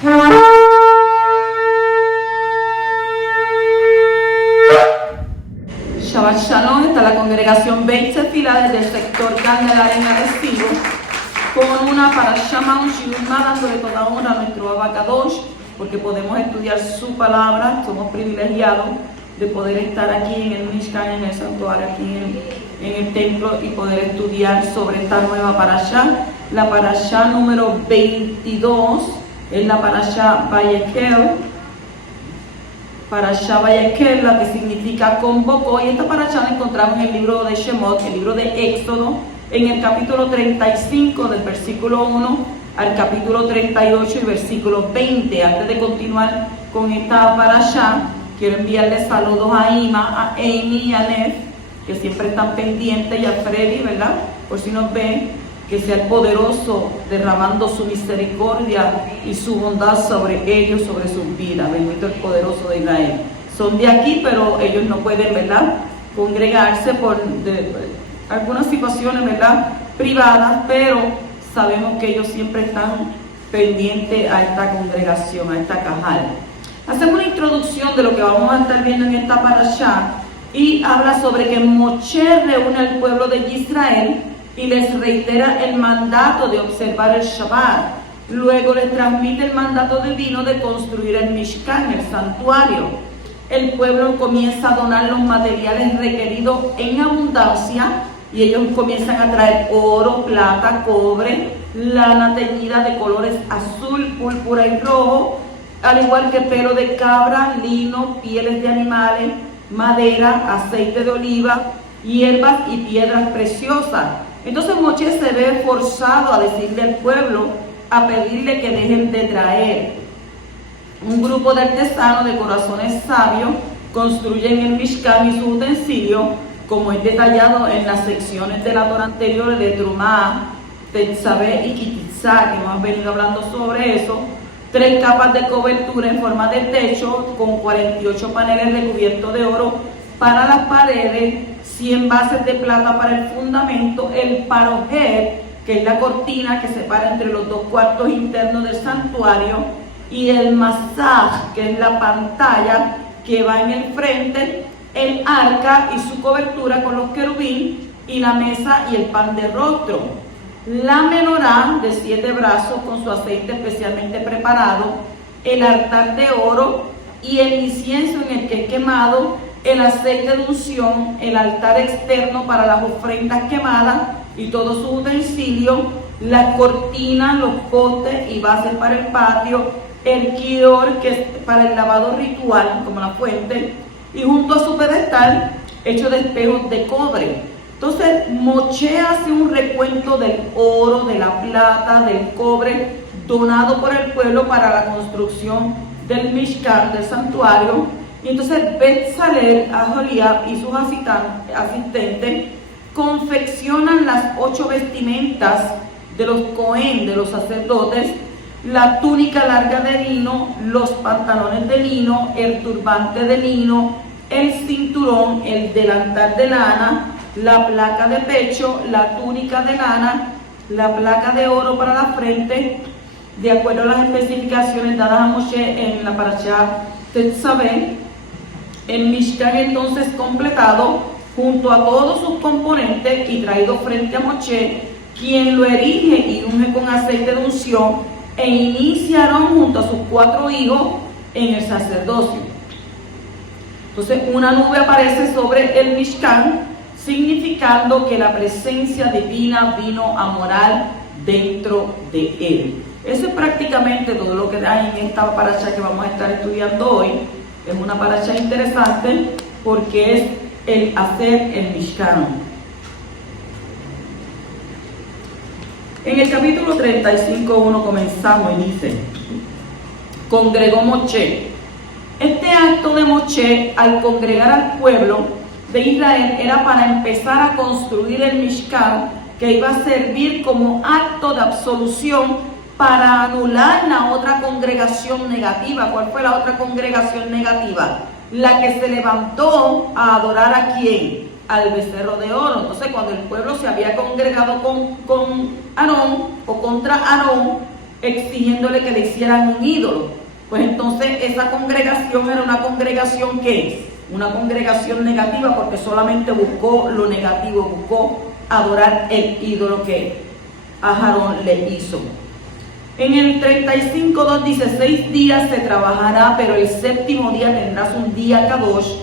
Shabbat Shalom, está la congregación Beit Tefilá desde el sector Candelaria en Arecibo, con una parashá Maushima, dándole toda honra a nuestro Abacadosh, porque podemos estudiar su palabra. Somos privilegiados de poder estar aquí en el Mishkan, en el santuario, aquí en el templo, y poder estudiar sobre esta nueva parashá. La parashá número 22 es la parashá Vayekel. Parashá Vayekel, la que significa convocó, y esta parashá la encontramos en el libro de Shemot, el libro de Éxodo, en el capítulo 35, del versículo 1 al capítulo 38 y versículo 20. Antes de continuar con esta parashá, quiero enviarles saludos a Ima, a Amy y a Nef, que siempre están pendientes, y a Freddy, ¿verdad? Por si nos ven. Que sea el poderoso derramando su misericordia y su bondad sobre ellos, sobre sus vidas. Bendito el poderoso de Israel. Son de aquí, pero ellos no pueden, ¿verdad?, congregarse por algunas situaciones, ¿verdad?, privadas, pero sabemos que ellos siempre están pendientes a esta congregación, a esta cajal. Hacemos una introducción de lo que vamos a estar viendo en esta parashá, y habla sobre que Moshe reúne al pueblo de Israel y les reitera el mandato de observar el Shabbat. Luego les transmite el mandato divino de construir el Mishkan, el santuario. El pueblo comienza a donar los materiales requeridos en abundancia, y ellos comienzan a traer oro, plata, cobre, lana teñida de colores azul, púrpura y rojo, al igual que pelo de cabra, lino, pieles de animales, madera, aceite de oliva, hierbas y piedras preciosas. Entonces Moshe se ve forzado a decirle al pueblo, a pedirle que dejen de traer. Un grupo de artesanos de corazones sabios construyen el Mishkan y sus utensilios, como es detallado en las secciones de la Torah anteriores de Trumá, Tetzabé y Kitizá, que hemos venido hablando sobre eso. 3 capas de cobertura en forma de techo con 48 paneles recubiertos de oro para las paredes, 100 bases de plata para el fundamento, el parojet, que es la cortina que separa entre los 2 cuartos internos del santuario, y el masaj, que es la pantalla que va en el frente, el arca y su cobertura con los querubín, y la mesa y el pan de rostro. La menorá de 7 brazos con su aceite especialmente preparado, el altar de oro y el incienso en el que es quemado, el aceite de unción, el altar externo para las ofrendas quemadas y todos sus utensilios, las cortinas, los postes y bases para el patio, el kidor, que es para el lavado ritual, como la fuente, y junto a su pedestal, hecho de espejos de cobre. Entonces, Moshe hace un recuento del oro, de la plata, del cobre, donado por el pueblo para la construcción del Mishkan, del santuario. Y entonces Betzalel, Aholiab y sus asistentes confeccionan las 8 vestimentas de los Cohen, de los sacerdotes, la túnica larga de lino, los pantalones de lino, el turbante de lino, el cinturón, el delantal de lana, la placa de pecho, la túnica de lana, la placa de oro para la frente, de acuerdo a las especificaciones dadas a Moshe en la parashá Tetzabé. El Mishkan entonces completado junto a todos sus componentes y traído frente a Moshe, quien lo erige y unge con aceite de unción, e iniciaron junto a sus 4 hijos en el sacerdocio. Entonces una nube aparece sobre el Mishkan, significando que la presencia divina vino a morar dentro de él. Eso es prácticamente todo lo que hay en esta parashá que vamos a estar estudiando hoy. Es una parashá interesante porque es el hacer el Mishkan. En el capítulo 35:1 comenzamos y dice: congregó Moshe. Este acto de Moshe al congregar al pueblo de Israel era para empezar a construir el Mishkan, que iba a servir como acto de absolución para anular la otra congregación negativa. ¿Cuál fue la otra congregación negativa? La que se levantó a adorar ¿a quién? Al becerro de oro. Entonces, cuando el pueblo se había congregado con Aarón o contra Aarón, exigiéndole que le hicieran un ídolo. Pues entonces esa congregación era una congregación que una congregación negativa, porque solamente buscó lo negativo, buscó adorar el ídolo que Aarón le hizo. En el 35:2 dice: 6 días se trabajará, pero el séptimo día tendrás un día kadosh,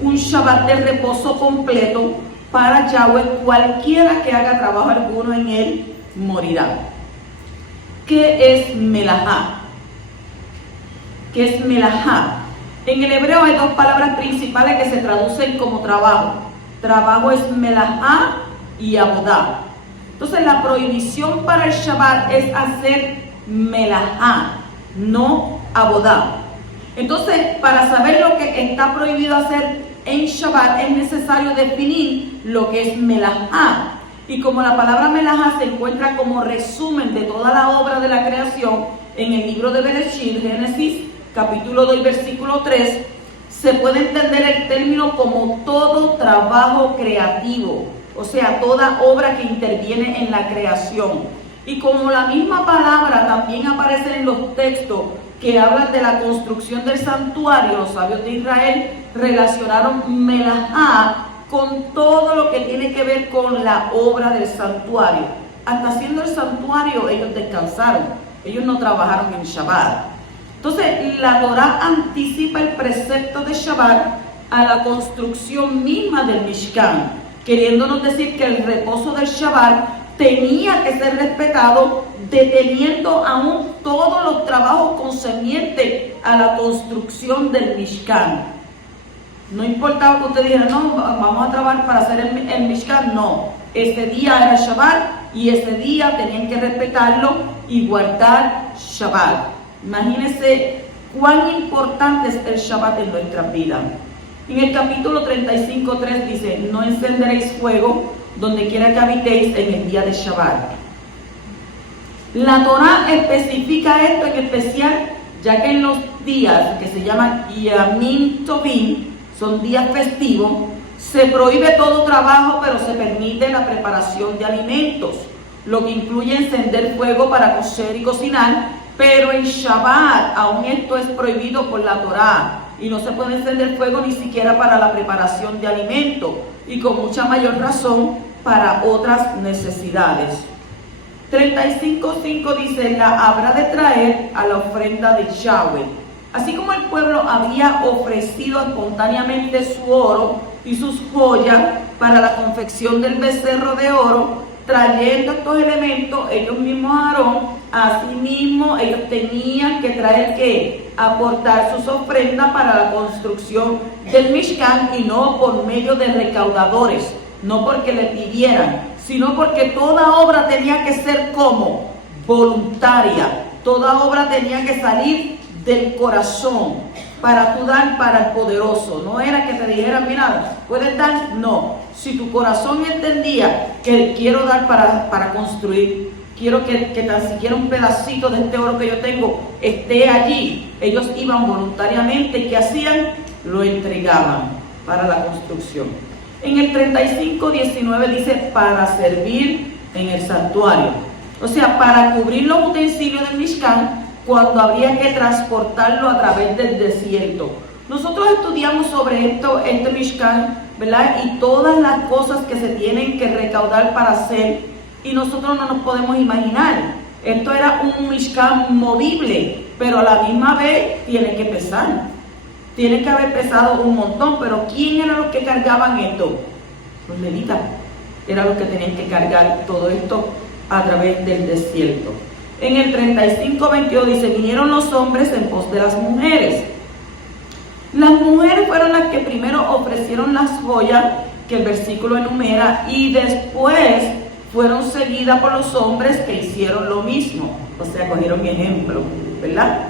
un Shabbat de reposo completo para Yahweh. Cualquiera que haga trabajo alguno en él morirá. ¿Qué es melajá? ¿Qué es melajá? En el hebreo hay 2 palabras principales que se traducen como trabajo. Trabajo es melajá y abodá. Entonces la prohibición para el Shabbat es hacer melajá, no abodá. Entonces, para saber lo que está prohibido hacer en Shabbat es necesario definir lo que es melajá. Y como la palabra melajá se encuentra como resumen de toda la obra de la creación en el libro de Bereshit, Génesis capítulo 2, versículo 3, se puede entender el término como todo trabajo creativo, o sea, toda obra que interviene en la creación. Y como la misma palabra también aparece en los textos que hablan de la construcción del santuario, los sabios de Israel relacionaron melajá con todo lo que tiene que ver con la obra del santuario. Hasta haciendo el santuario ellos descansaron, ellos no trabajaron en Shabbat. Entonces la Torá anticipa el precepto de Shabbat a la construcción misma del Mishkan, queriéndonos decir que el reposo del Shabbat tenía que ser respetado, deteniendo aún todos los trabajos concernientes a la construcción del Mishkan. No importaba que usted dijera, no, vamos a trabajar para hacer el Mishkan, no. Ese día era Shabbat y ese día tenían que respetarlo y guardar Shabbat. Imagínense cuán importante es el Shabbat en nuestras vidas. En el capítulo 35:3 dice: no encenderéis fuego donde quiera que habitéis en el día de Shabbat. La Torá especifica esto en especial, ya que en los días que se llaman Yamim Tovim, son días festivos, se prohíbe todo trabajo, pero se permite la preparación de alimentos, lo que incluye encender fuego para cocer y cocinar. Pero en Shabbat aún esto es prohibido por la Torá y no se puede encender fuego ni siquiera para la preparación de alimentos, y con mucha mayor razón para otras necesidades. 35:5 dice: la habrá de traer a la ofrenda de Yahweh. Así como el pueblo había ofrecido espontáneamente su oro y sus joyas para la confección del becerro de oro, trayendo estos elementos, ellos mismos, Aarón, asimismo, ellos tenían que traer, ¿qué? Aportar sus ofrendas para la construcción del Mishkan, y no por medio de recaudadores, no porque le pidieran, sino porque toda obra tenía que ser como voluntaria, toda obra tenía que salir del corazón para tú dar para el poderoso. No era que te dijeran, mira, puedes dar, no. Si tu corazón entendía que quiero dar para construir, quiero que tan siquiera un pedacito de este oro que yo tengo esté allí, ellos iban voluntariamente. ¿Qué hacían? Lo entregaban para la construcción. En el 35:19 dice: para servir en el santuario, o sea, para cubrir los utensilios del Mishkan cuando habría que transportarlo a través del desierto. Nosotros estudiamos sobre esto, este Mishkan, ¿verdad? Y todas las cosas que se tienen que recaudar para hacer, y nosotros no nos podemos imaginar. Esto era un Mishkan movible, pero a la misma vez tiene que pesar. Tiene que haber pesado un montón, pero ¿quién eran los que cargaban esto? Los levitas. Eran los que tenían que cargar todo esto a través del desierto. En el 35:22 dice: vinieron los hombres en pos de las mujeres. Las mujeres fueron las que primero ofrecieron las joyas que el versículo enumera, y después fueron seguidas por los hombres que hicieron lo mismo. O sea, cogieron ejemplo, ¿verdad?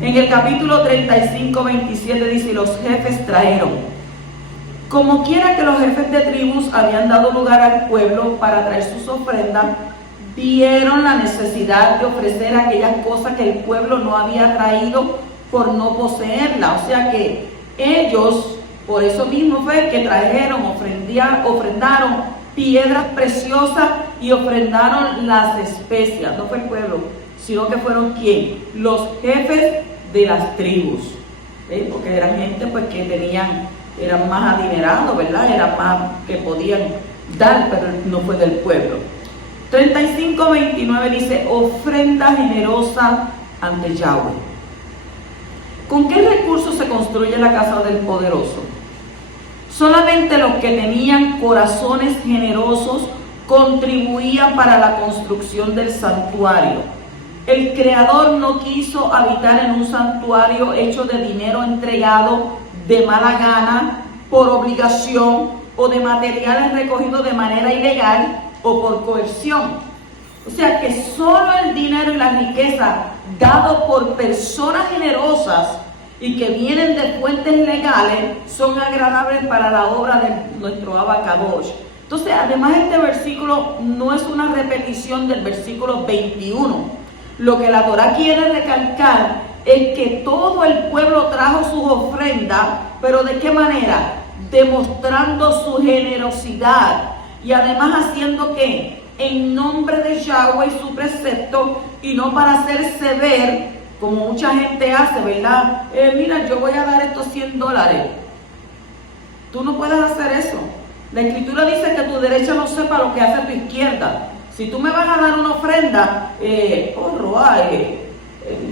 En el capítulo 35:27 dice: y los jefes trajeron. Como quiera que los jefes de tribus habían dado lugar al pueblo para traer sus ofrendas, vieron la necesidad de ofrecer aquellas cosas que el pueblo no había traído por no poseerla. O sea que ellos, por eso mismo fue que trajeron, ofrendaron piedras preciosas y ofrendaron las especias. No fue el pueblo, sino que fueron ¿quién? Los jefes de las tribus, porque eran gente pues que eran más adinerados, ¿verdad? Eran más que podían dar, pero no fue del pueblo. 35:29 dice, ofrenda generosa ante Yahweh. ¿Con qué recursos se construye la casa del poderoso? Solamente los que tenían corazones generosos contribuían para la construcción del santuario. El Creador no quiso habitar en un santuario hecho de dinero entregado de mala gana, por obligación o de materiales recogidos de manera ilegal o por coerción. O sea que solo el dinero y la riqueza dado por personas generosas y que vienen de fuentes legales son agradables para la obra de nuestro Abba Kadosh. Entonces, además este versículo no es una repetición del versículo 21. Lo que la Torá quiere recalcar es que todo el pueblo trajo sus ofrendas, pero ¿de qué manera? Demostrando su generosidad y además haciendo que en nombre de Yahweh y su precepto y no para hacerse ver como mucha gente hace, ¿verdad? Mira, yo voy a dar estos $100. Tú no puedes hacer eso. La Escritura dice que tu derecha no sepa lo que hace tu izquierda. Si tú me vas a dar una ofrenda,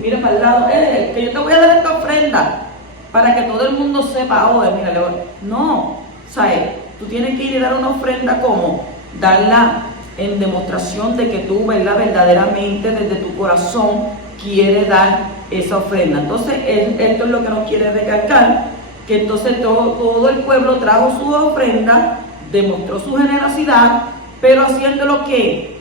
mira para el lado, que yo te voy a dar esta ofrenda para que todo el mundo sepa, mira, no, ¿sabes? Tú tienes que ir y dar una ofrenda como darla en demostración de que tú, ¿verdad? Verdaderamente desde tu corazón quieres dar esa ofrenda. Entonces, esto es lo que nos quiere recalcar, que entonces todo el pueblo trajo su ofrenda, demostró su generosidad, pero haciéndolo ¿qué?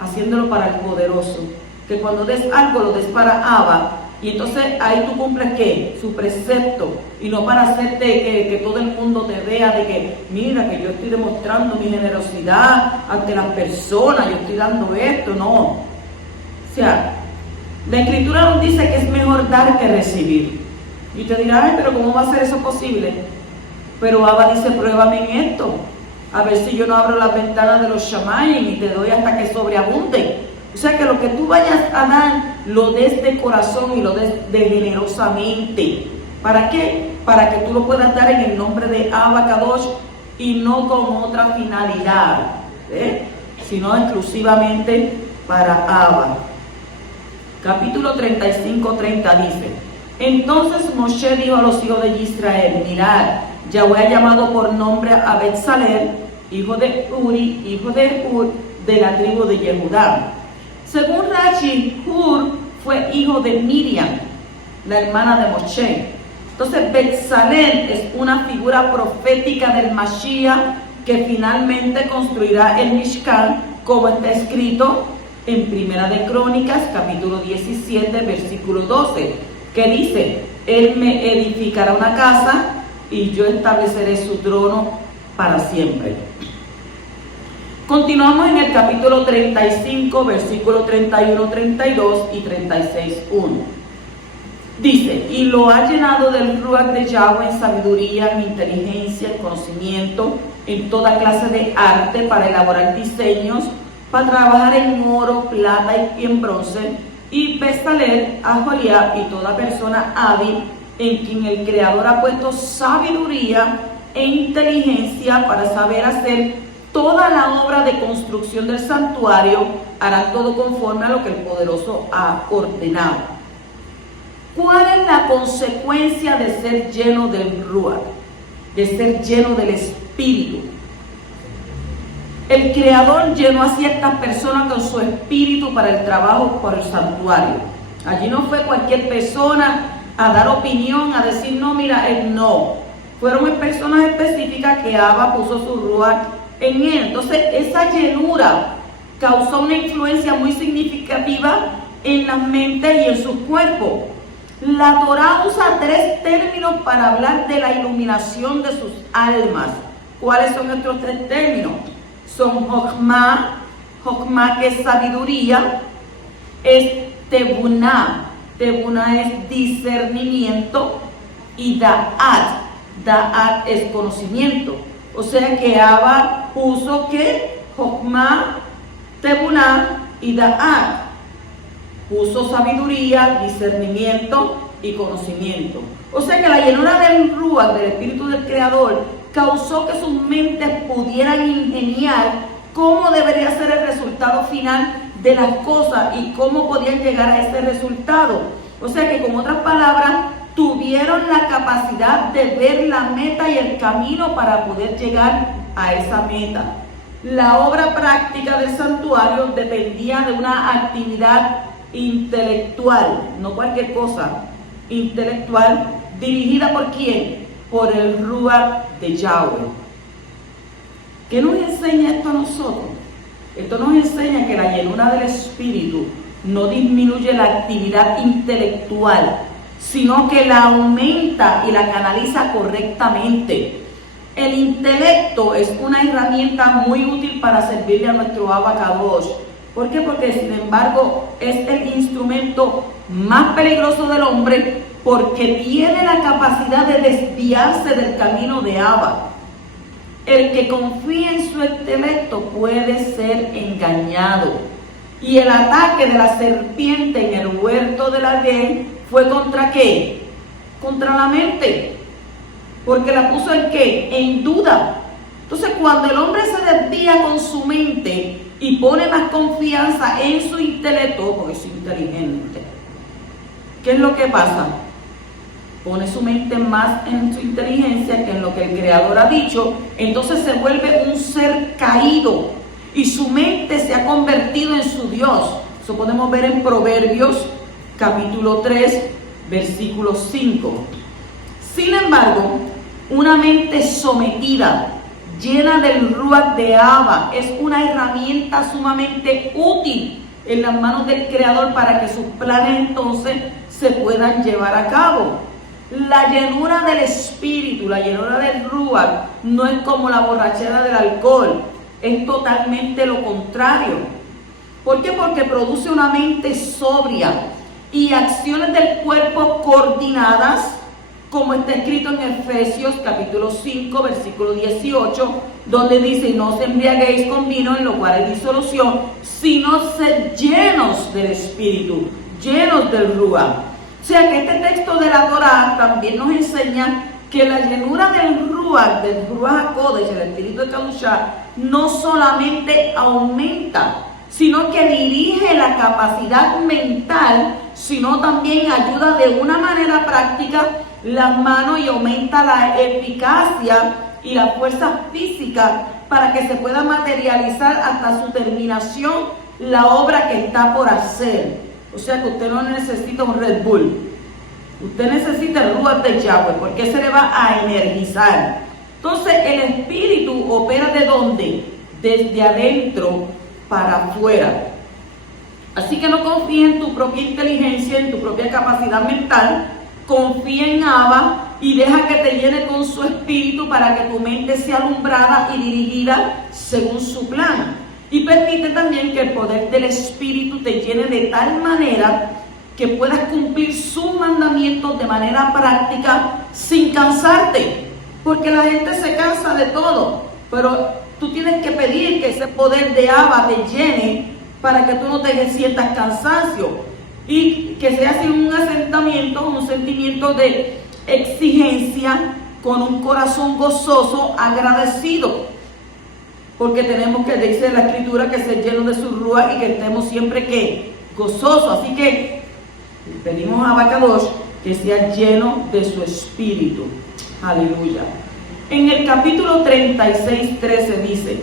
Haciéndolo para el poderoso. Que cuando des algo, lo des para Abba. Y entonces ahí tú cumples ¿qué? Su precepto. Y no para hacerte que todo el mundo te vea de que, mira, que yo estoy demostrando mi generosidad ante las personas, yo estoy dando esto, no. O sea, la Escritura nos dice que es mejor dar que recibir. Y te dirás, ay, pero ¿cómo va a ser eso posible? Pero Abba dice, pruébame en esto. A ver si yo no abro las ventanas de los shamayim y te doy hasta que sobreabunde. O sea que lo que tú vayas a dar, lo des de corazón y lo des de generosamente. ¿Para qué? Para que tú lo puedas dar en el nombre de Abba Kadosh y no con otra finalidad, sino exclusivamente para Abba. Capítulo 35:30 dice, entonces Moshe dijo a los hijos de Israel, mirad, Yahweh ha llamado por nombre a Betzalel, hijo de Uri, hijo de Hur, de la tribu de Yehudá. Según Rashi, Hur fue hijo de Miriam, la hermana de Moshe. Entonces, Betzalel es una figura profética del Mashiach que finalmente construirá el Mishkan, como está escrito en Primera de Crónicas, capítulo 17, versículo 12, que dice, él me edificará una casa y yo estableceré su trono para siempre. Continuamos en el capítulo 35, versículo 31, 32 y 36, 1. Dice, y lo ha llenado del Ruach de Yahweh en sabiduría, en inteligencia, en conocimiento, en toda clase de arte para elaborar diseños, para trabajar en oro, plata y en bronce, y Betzalel, Aholiab y toda persona hábil en quien el Creador ha puesto sabiduría e inteligencia para saber hacer toda la obra de construcción del santuario, harán todo conforme a lo que el Poderoso ha ordenado. ¿Cuál es la consecuencia de ser lleno del Ruach? De ser lleno del Espíritu. El Creador llenó a ciertas personas con su espíritu para el trabajo por el santuario. Allí no fue cualquier persona a dar opinión, a decir, no, mira, él no. Fueron personas específicas que Abba puso su Ruach en él. Entonces, esa llenura causó una influencia muy significativa en las mentes y en su cuerpo. La Torá usa 3 términos para hablar de la iluminación de sus almas. ¿Cuáles son estos 3 términos? Son Jochma, que es sabiduría, es Tebuná es discernimiento, y Da'at es conocimiento. O sea que Abba puso que Jochma, Tebuná y Da'at. puso sabiduría, discernimiento y conocimiento. O sea que la llenura del Ruach, del Espíritu del Creador, causó que sus mentes pudieran ingeniar cómo debería ser el resultado final de las cosas y cómo podían llegar a ese resultado. O sea que, con otras palabras, tuvieron la capacidad de ver la meta y el camino para poder llegar a esa meta. La obra práctica del santuario dependía de una actividad intelectual, no cualquier cosa, intelectual, dirigida ¿por quién? Por el Ruach de Yahweh. ¿Qué nos enseña esto a nosotros? Esto nos enseña que la llenura del Espíritu no disminuye la actividad intelectual, sino que la aumenta y la canaliza correctamente. El intelecto es una herramienta muy útil para servirle a nuestro Abba Kadosh. ¿Por qué? Porque, sin embargo, es el instrumento más peligroso del hombre, porque tiene la capacidad de desviarse del camino de Abba. El que confía en su intelecto puede ser engañado. Y el ataque de la serpiente en el huerto del Edén fue ¿contra qué? Contra la mente. Porque la puso ¿en qué? En duda. Entonces, cuando el hombre se desvía con su mente y pone más confianza en su intelecto, porque es inteligente, ¿qué es lo que pasa? Pone su mente más en su inteligencia que en lo que el Creador ha dicho, entonces se vuelve un ser caído y su mente se ha convertido en su Dios. Eso podemos ver en Proverbios capítulo 3, versículo 5. Sin embargo, una mente sometida, llena del Ruach de Abba, es una herramienta sumamente útil en las manos del Creador para que sus planes entonces se puedan llevar a cabo. La llenura del Espíritu, la llenura del Ruach, no es como la borrachera del alcohol, es totalmente lo contrario. ¿Por qué? Porque produce una mente sobria y acciones del cuerpo coordinadas, como está escrito en Efesios capítulo 5, versículo 18, donde dice: no os embriaguéis con vino, en lo cual hay disolución, sino sed llenos del Espíritu, llenos del Ruach. O sea que este texto de la Torá también nos enseña que la llenura del Ruach HaKodesh, el Espíritu de Kadoshá, no solamente aumenta, sino que dirige la capacidad mental, sino también ayuda de una manera práctica las manos y aumenta la eficacia y la fuerza física para que se pueda materializar hasta su terminación la obra que está por hacer. O sea que usted no necesita un Red Bull, usted necesita el Ruach de Yahweh, porque se le va a energizar. Entonces el Espíritu opera ¿de dónde? Desde adentro para afuera. Así que no confíe en tu propia inteligencia, en tu propia capacidad mental. Confía en Abba y deja que te llene con su Espíritu para que tu mente sea alumbrada y dirigida según su plan. Y permite también que el poder del Espíritu te llene de tal manera que puedas cumplir sus mandamientos de manera práctica sin cansarte. Porque la gente se cansa de todo, pero tú tienes que pedir que ese poder de Abba te llene para que tú no te sientas cansancio. Y que sea sin un asentamiento, un sentimiento de exigencia, con un corazón gozoso, agradecido. Porque tenemos que, dice la Escritura, que ser llenos de su Ruach y que estemos siempre ¿qué? Gozosos. Así que pedimos a Abba Kadosh que sea lleno de su Espíritu. Aleluya. En el capítulo 36:13 dice: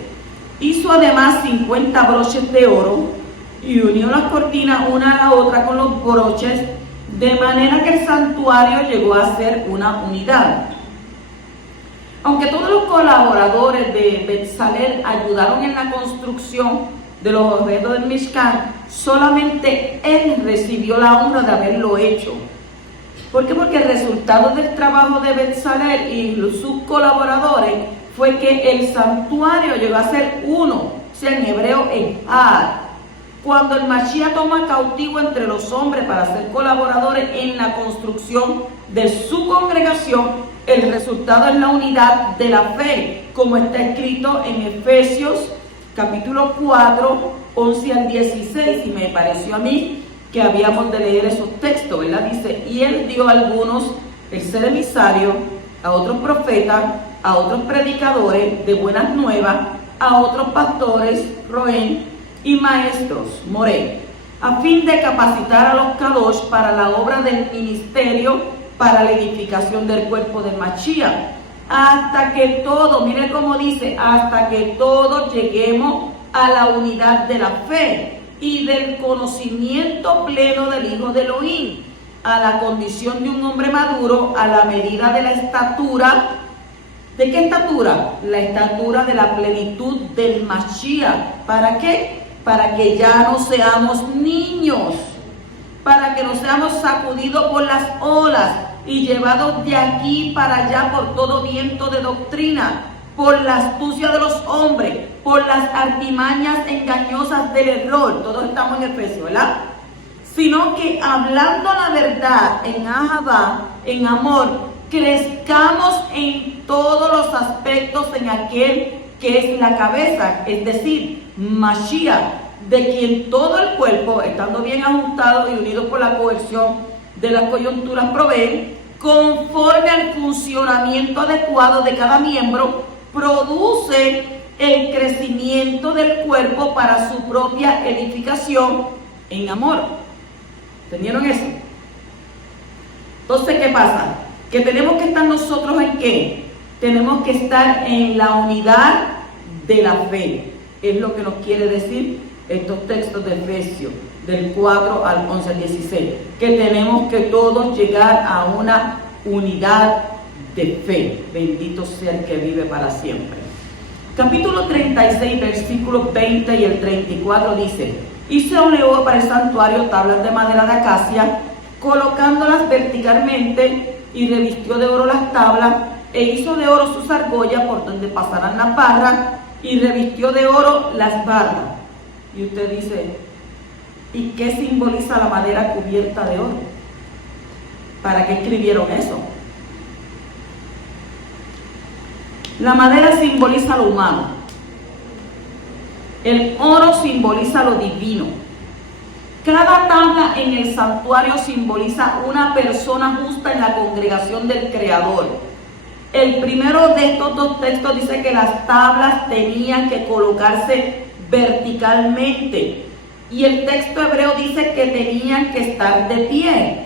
hizo además 50 broches de oro y unió las cortinas una a la otra con los broches, de manera que el santuario llegó a ser una unidad. Aunque todos los colaboradores de Betzalel ayudaron en la construcción de los objetos del Mishkan, solamente él recibió la honra de haberlo hecho. ¿Por qué? Porque el resultado del trabajo de Betzalel y sus colaboradores fue que el santuario llegó a ser uno, o sea, en hebreo Ejad. Cuando el Mashiach toma cautivo entre los hombres para ser colaboradores en la construcción de su congregación, el resultado es la unidad de la fe, como está escrito en Efesios capítulo 4, 11 al 16, y me pareció a mí que habíamos de leer esos textos, ¿verdad? Dice, y él dio a algunos el ser emisario, a otros profetas, a otros predicadores de buenas nuevas, a otros pastores, roén, y maestros, moré, a fin de capacitar a los kadosh para la obra del ministerio, para la edificación del cuerpo de Mashiach, hasta que todos, mire cómo dice, hasta que todos lleguemos a la unidad de la fe y del conocimiento pleno del Hijo de Elohim, a la condición de un hombre maduro, a la medida de la estatura. ¿De qué estatura? La estatura de la plenitud del Mashiach. ¿Para qué? Para que ya no seamos niños, para que no seamos sacudidos por las olas y llevados de aquí para allá por todo viento de doctrina, por la astucia de los hombres, por las artimañas engañosas del error. Todos estamos en Efesios, ¿verdad? Sino que hablando la verdad en Ahavá, en amor, crezcamos en todos los aspectos en aquel que es la cabeza, es decir, Mashiach, de quien todo el cuerpo, estando bien ajustado y unido por la cohesión de las coyunturas, provee, conforme al funcionamiento adecuado de cada miembro, produce el crecimiento del cuerpo para su propia edificación en amor. ¿Entendieron eso? Entonces, ¿qué pasa? Que tenemos que estar nosotros ¿en qué? Tenemos que estar en la unidad de la fe. Es lo que nos quiere decir estos textos de Efesios, del 4 al 11 al 16. Que tenemos que todos llegar a una unidad de fe. Bendito sea el que vive para siempre. Capítulo 36, versículos 20 y el 34 dice: hizo León para el santuario tablas de madera de acacia, colocándolas verticalmente, y revistió de oro las tablas, e hizo de oro sus argollas por donde pasarán las barras, y revistió de oro las barras. Y usted dice, ¿y qué simboliza la madera cubierta de oro? ¿Para qué escribieron eso? La madera simboliza lo humano. El oro simboliza lo divino. Cada tabla en el santuario simboliza una persona justa en la congregación del Creador. El primero de estos dos textos dice que las tablas tenían que colocarse verticalmente, y el texto hebreo dice que tenían que estar de pie.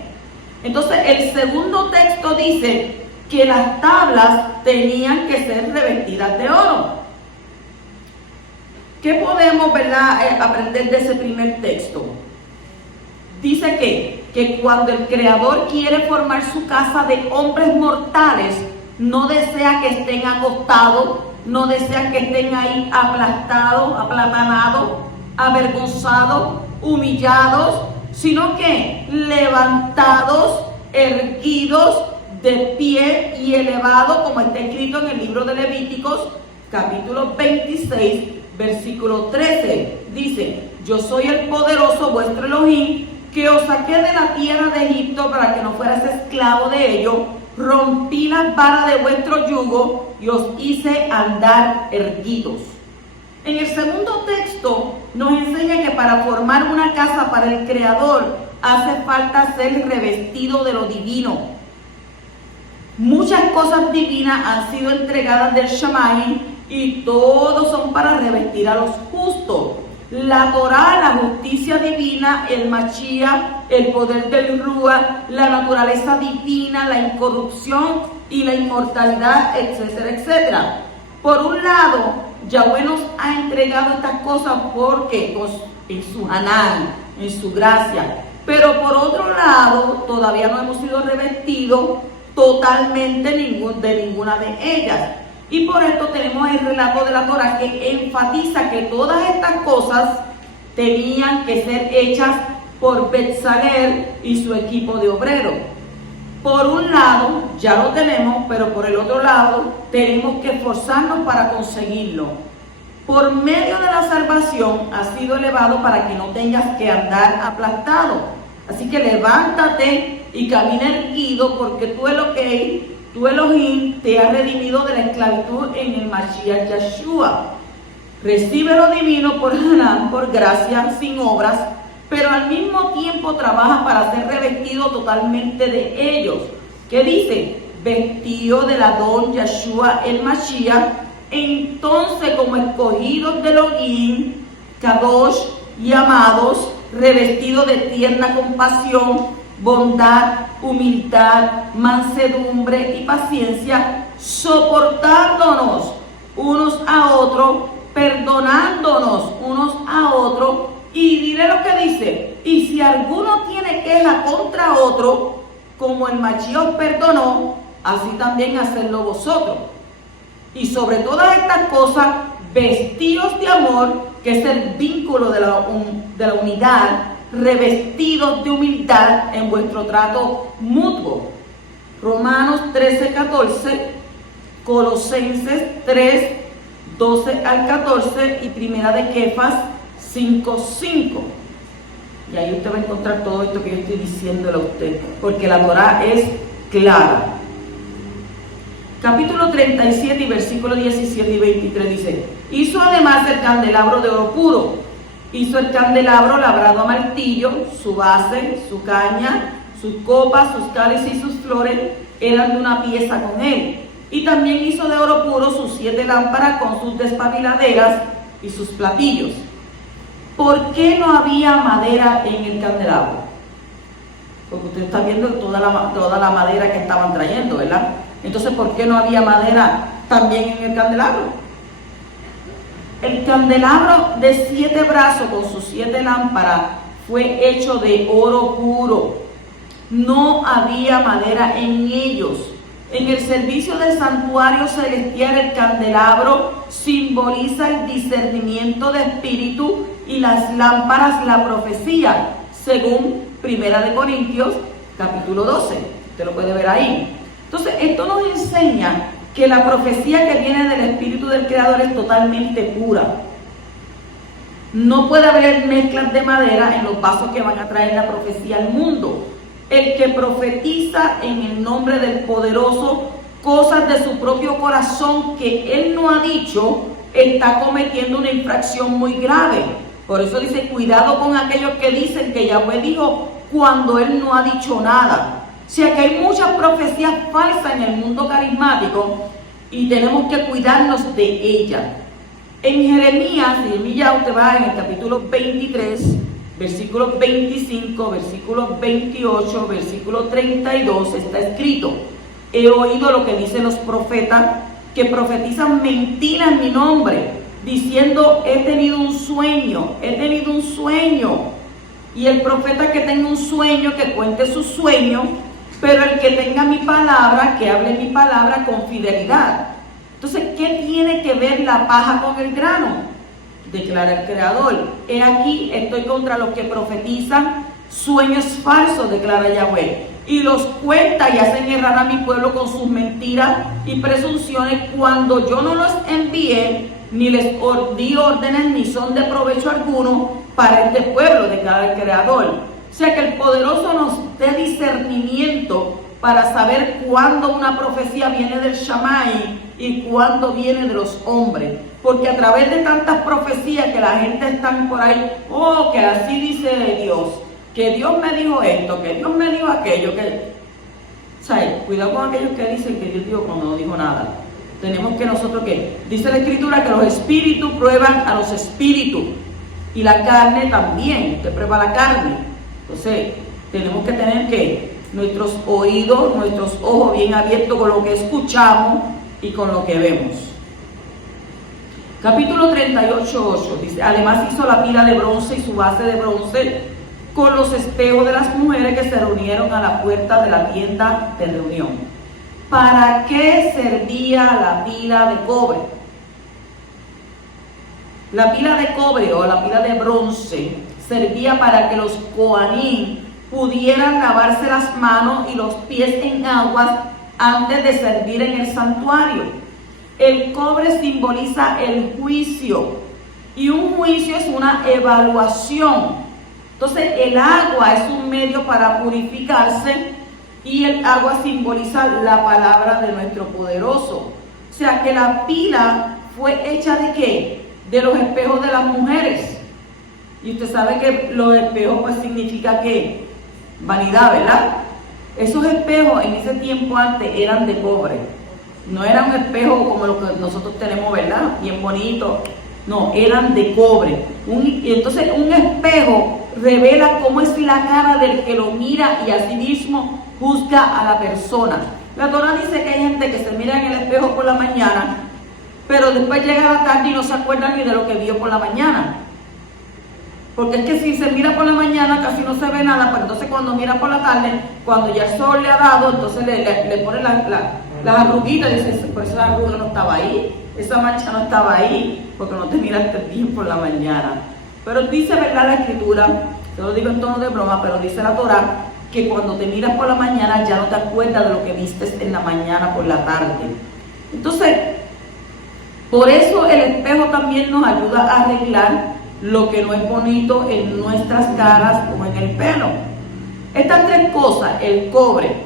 Entonces el segundo texto dice que las tablas tenían que ser revestidas de oro. ¿Qué podemos, aprender de ese primer texto? Dice que cuando el Creador quiere formar su casa de hombres mortales, no desea que estén acostados, no desea que estén ahí aplastados, aplatanados, avergonzados, humillados, sino que levantados, erguidos, de pie y elevados, como está escrito en el libro de Levíticos, capítulo 26, versículo 13. Dice: yo soy el poderoso vuestro Elohim, que os saqué de la tierra de Egipto para que no fueras esclavo de ellos. Rompí las varas de vuestro yugo y os hice andar erguidos. En el segundo texto nos enseña que para formar una casa para el Creador hace falta ser revestido de lo divino. Muchas cosas divinas han sido entregadas del Shamayim y todos son para revestir a los justos. La Torá, la justicia divina, el Mashiach, el poder del Ruach, la naturaleza divina, la incorrupción y la inmortalidad, etcétera, etcétera. Por un lado, Yahweh nos ha entregado estas cosas porque en su Hanán, en su gracia. Pero por otro lado, todavía no hemos sido revestidos totalmente de ninguna de ellas. Y por esto tenemos el relato de la Torá que enfatiza que todas estas cosas tenían que ser hechas por Betzalel y su equipo de obreros. Por un lado, ya lo tenemos, pero por el otro lado, tenemos que esforzarnos para conseguirlo. Por medio de la salvación, has sido elevado para que no tengas que andar aplastado. Así que levántate y camina erguido, porque tú Elohim te has redimido de la esclavitud en el Mashiach Yeshua. Recibe lo divino por Hanán, por gracia, sin obras, pero al mismo tiempo trabaja para ser revestido totalmente de ellos. ¿Qué dice? Vestido del Adón Yeshua el Mashiach, entonces como escogidos de Elohim, Kadosh y amados, revestidos de tierna compasión, bondad, humildad, mansedumbre y paciencia, soportándonos unos a otros, perdonándonos unos a otros. Y diré lo que dice: y si alguno tiene queja contra otro, como el Mashiach perdonó, así también hacedlo vosotros. Y sobre todas estas cosas, vestidos de amor, que es el vínculo de la unidad, revestidos de humildad en vuestro trato mutuo. Romanos 13:14, Colosenses 3:12 al 14 y Primera de Kefas 5:5. Y ahí usted va a encontrar todo esto que yo estoy diciéndole a usted, porque la Torá es clara. Capítulo 37 y versículos 17 y 23 dice: hizo además el candelabro de oro puro. Hizo el candelabro labrado a martillo, su base, su caña, sus copas, sus cálices y sus flores eran de una pieza con él. Y también hizo de oro puro sus 7 lámparas con sus despabiladeras y sus platillos. ¿Por qué no había madera en el candelabro? Porque usted está viendo toda la madera que estaban trayendo, ¿verdad? Entonces, ¿por qué no había madera también en el candelabro? El candelabro de 7 brazos con sus 7 lámparas fue hecho de oro puro. No había madera en ellos. En el servicio del santuario celestial, el candelabro simboliza el discernimiento de espíritu y las lámparas la profecía, según Primera de Corintios, capítulo 12. Usted lo puede ver ahí. Entonces, esto nos enseña que la profecía que viene del Espíritu del Creador es totalmente pura. No puede haber mezclas de madera en los vasos que van a traer la profecía al mundo. El que profetiza en el nombre del Poderoso cosas de su propio corazón que él no ha dicho, está cometiendo una infracción muy grave. Por eso dice: cuidado con aquellos que dicen que Yahweh dijo cuando él no ha dicho nada. O sea que hay muchas profecías falsas en el mundo carismático y tenemos que cuidarnos de ellas. En Jeremías, usted va en el capítulo 23, versículo 25, versículo 28, versículo 32, está escrito: he oído lo que dicen los profetas que profetizan mentira en mi nombre, diciendo: he tenido un sueño, he tenido un sueño. Y el profeta que tenga un sueño, que cuente su sueño, pero el que tenga mi palabra, que hable mi palabra con fidelidad. Entonces, ¿qué tiene que ver la paja con el grano? Declara el Creador: he aquí, estoy contra los que profetizan sueños falsos, declara Yahweh, y los cuenta y hacen errar a mi pueblo con sus mentiras y presunciones, cuando yo no los envié, ni les di órdenes, ni son de provecho alguno para este pueblo, declara el Creador. O sea que el Poderoso nos dé discernimiento para saber cuándo una profecía viene del Shammai y cuándo viene de los hombres. Porque a través de tantas profecías que la gente está por ahí: oh, que así dice Dios, que Dios me dijo esto, que Dios me dijo aquello, que... ¿Sabes? Cuidado con aquellos que dicen que Dios dijo cuando no dijo nada. Tenemos que nosotros, ¿qué? Dice la Escritura que los espíritus prueban a los espíritus y la carne también, usted prueba la carne. Entonces, tenemos que tener que nuestros oídos, nuestros ojos bien abiertos con lo que escuchamos y con lo que vemos. Capítulo 38:8 dice: además hizo la pila de bronce y su base de bronce con los espejos de las mujeres que se reunieron a la puerta de la tienda de reunión. ¿Para qué servía la pila de cobre? La pila de cobre o la pila de bronce servía para que los coanín pudieran lavarse las manos y los pies en aguas antes de servir en el santuario. El cobre simboliza el juicio, y un juicio es una evaluación. Entonces el agua es un medio para purificarse, y el agua simboliza la palabra de nuestro Poderoso. O sea que la pila fue hecha ¿de qué? De los espejos de las mujeres. Y usted sabe que los espejos pues significa que vanidad, ¿verdad? Esos espejos en ese tiempo antes eran de cobre. No era un espejo como lo que nosotros tenemos, ¿verdad? Bien bonito. No, eran de cobre. Y entonces un espejo revela cómo es la cara del que lo mira y asimismo juzga a la persona. La Torá dice que hay gente que se mira en el espejo por la mañana, pero después llega la tarde y no se acuerda ni de lo que vio por la mañana. Porque es que si se mira por la mañana casi no se ve nada, pero entonces cuando mira por la tarde, cuando ya el sol le ha dado, entonces le pone las arruguitas y dice, por eso la arruga no estaba ahí, esa mancha no estaba ahí, porque no te miraste bien por la mañana. Pero dice, ¿verdad?, la Escritura, yo lo digo en tono de broma, pero dice la Torá, que cuando te miras por la mañana ya no te acuerdas de lo que viste en la mañana por la tarde. Entonces, por eso el espejo también nos ayuda a arreglar lo que no es bonito en nuestras caras o en el pelo. Estas tres cosas, el cobre,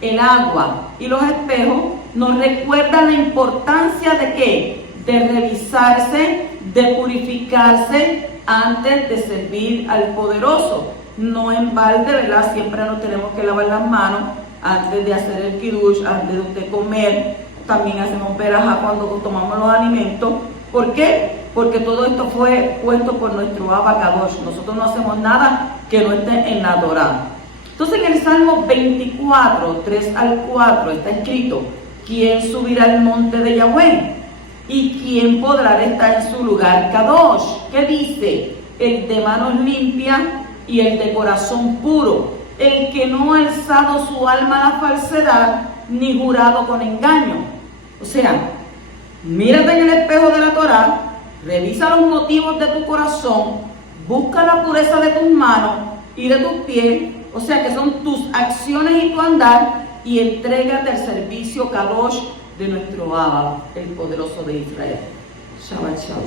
el agua y los espejos, nos recuerdan la importancia de ¿qué? De revisarse, de purificarse antes de servir al poderoso. No en balde, ¿verdad? Siempre nos tenemos que lavar las manos antes de hacer el kiddush, antes de usted comer. También hacemos verajá cuando tomamos los alimentos. ¿Por qué? Porque todo esto fue puesto por nuestro Abba Kadosh. Nosotros no hacemos nada que no esté en la Torá. Entonces en el Salmo 24, 3 al 4 está escrito: ¿quién subirá al monte de Yahweh? ¿Y quién podrá estar en su lugar Kadosh? ¿Qué dice? El de manos limpias y el de corazón puro, el que no ha alzado su alma a la falsedad, ni jurado con engaño. O sea, mírate en el espejo de la Torá, revisa los motivos de tu corazón, busca la pureza de tus manos y de tus pies, o sea que son tus acciones y tu andar, y entrégate al servicio Kadosh de nuestro Abba, el poderoso de Israel. Shabbat Shalom.